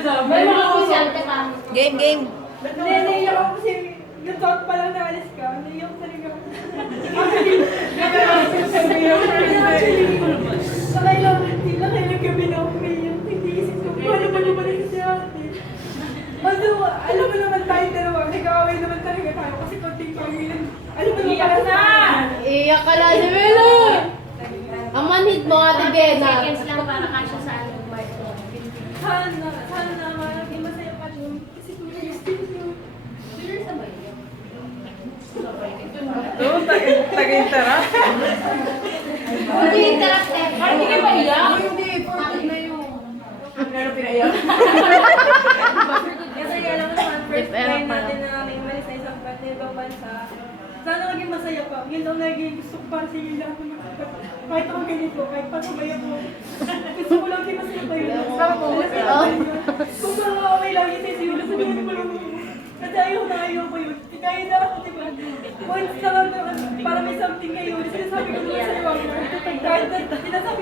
May mga kusyante ka. Game, game. Hindi, naiyak ako kasi yung thought pa lang na alis ka. Naiyak talaga ako. Hindi lang kayo gabi na umiyak. Hindi isip ko, paano ba lumalik si ate? Although, alam mo naman tayo dalawa, nag-aaway naman talaga tayo kasi konting pangilin. Alam mo naman pala na! Iyak ka lang, si Melo! Ang manhid mo, Ate Bena. Seconds lang para kasya sa anong mark mo. Sana maging masaya pa doon. Kasi kung gusto ko. Oo, tagay-tara. Hindi interrupt eh. Hindi ka ba iyak? Hindi, important na yun. Meron pinaiyak. Kasi alam mo naman, first If ever time pa natin na may umalis sa isang part na ibang bansa. Sana maging masaya pa. Yun lang naging gusto ko para sa inyo lahat ng mga kahit ako ganito, kahit patubay ako. Gusto ko lang din masaya pa yun. Kung makakaway lang yun sa Yulo, sabihin mo lang kasi ayaw ko yun. Kaya na ako, diba? Points lang ako, para may something kayo. Sinasabi ko naman sa iyo, kahit na sinasabi